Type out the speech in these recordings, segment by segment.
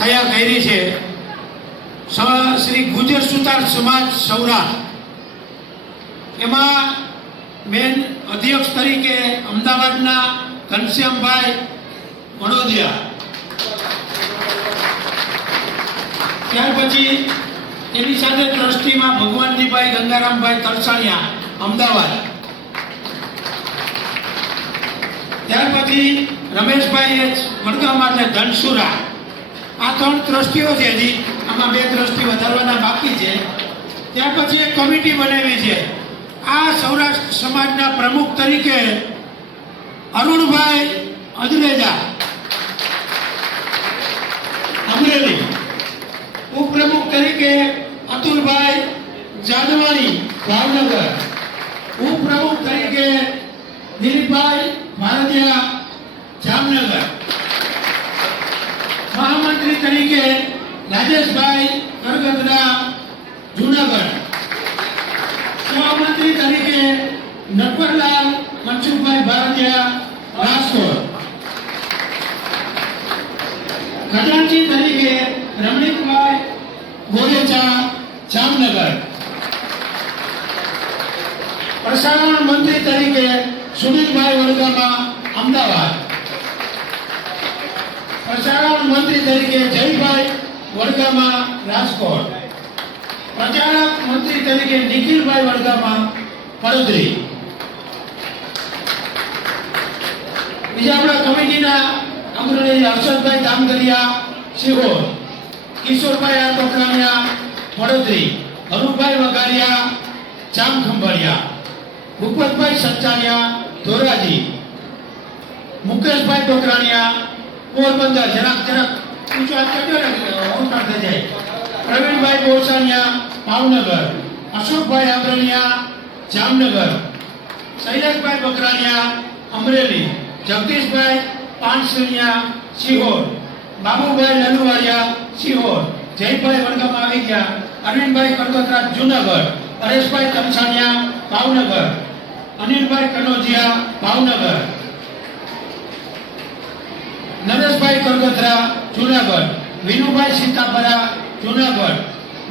તૈયાર કરી છે. શ્રી ગુજર સુતાર સમાજ સૌરાષ્ટ્ર. એમાં મેન અધ્યક્ષ તરીકે અમદાવાદના ઘનશ્યામભાઈ વડોદિયા ત્યાર પછી એની સાથે ટ્રસ્ટીમાં ભગવાનજીભાઈ ગંગારામભાઈ તરસાણિયા, અમદાવાદ. ત્યાર પછી રમેશભાઈ એચ વડગામમાં એટલે ધનસુરા. આ ત્રણ ટ્રસ્ટીઓ છે હજી. આમાં બે ટ્રસ્ટી વધારવાના બાકી છે. ત્યાર પછી એક કમિટી બનાવી છે. આ સૌરાષ્ટ્ર સમાજના પ્રમુખ તરીકે અરુણભાઈ અજરેજા અમરેલી. ઉપપ્રમુખ તરીકે અતુલભાઈ જાદવાણી, ભાવનગર. ઉપપ્રમુખ તરીકે દિલીપભાઈ ભારતીયા, જામનગર. મહામંત્રી તરીકે રાજેશભાઈ કરગદરા જુનાગઢ. સભામંત્રી તરીકે નટવરલાલ મનસુખભાઈ ભારતીયા રાજકોટ. ખજાનચી તરીકે રમણીકભાઈ ગોરેચા જામનગર. પ્રસારણ મંત્રી તરીકે સુનિલભાઈ વડગામા અમદાવાદ. પ્રસારણ મંત્રી તરીકે જયભાઈ વડગામા રાજકોટ. પ્રચારક મંત્રી તરીકે નિખિલભાઈ વડગામા પડોદરી બીજા આપણા કમિટીના અગ્રણી હર્ષદભાઈ ધામગરિયા સિહોર કિશોરભાઈ આ ટોકરાણિયા વડોદરી. હરુભાઈ વઘારિયા જામખંભાળિયા. ભૂપતભાઈ સચ્ચાણિયા ધોરાજી. મુકેશભાઈ ટોકરાણિયા પોરબંદર જરાક જરાક. ઊંચા ચડ્યો ને પ્રવીણભાઈ બોરસાનિયા, ભાવનગર. અશોકભાઈ આંબરણિયા, જામનગર. શૈલેષભાઈ બકરાનિયા, અમરેલી. જગદીશભાઈ પાનસુનિયા સિહોર બાબુભાઈ લનુવાડિયા સિહોર જયભાઈ વડગામ આવી ગયા. અરવિંદભાઈ કડકતરા જુનાગઢ. પરેશભાઈ તમસાણિયા ભાવનગર. અનિલભાઈ કનોજિયા, ભાવનગર. નરેશભાઈ કરગથરા, જુનાગઢ. વિનુભાઈ સીતાપરા, જુનાગઢ.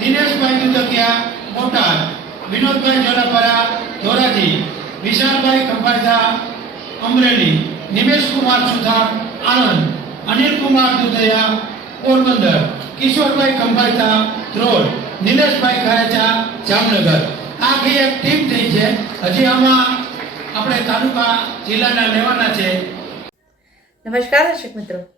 દિનેશભાઈ દુધકિયા, બોટાદ. વિનોદભાઈ જોલાપરા ધોરાજી. વિશાલભાઈ ખંભાજા અમરેલી. નિમેશકુમાર સુથાર, આણંદ. અનિલકુમાર દુધયા, પોરબંદર. કિશોરભાઈ ખંભાજા ધ્રોલ. નિલેશભાઈ ખાયચા જામનગર. આખી એક ટીમ થઈ છે. હજી આમાં આપણે તાલુકા જિલ્લાના લેવાના છે. નમસ્કાર, દર્શક મિત્રો.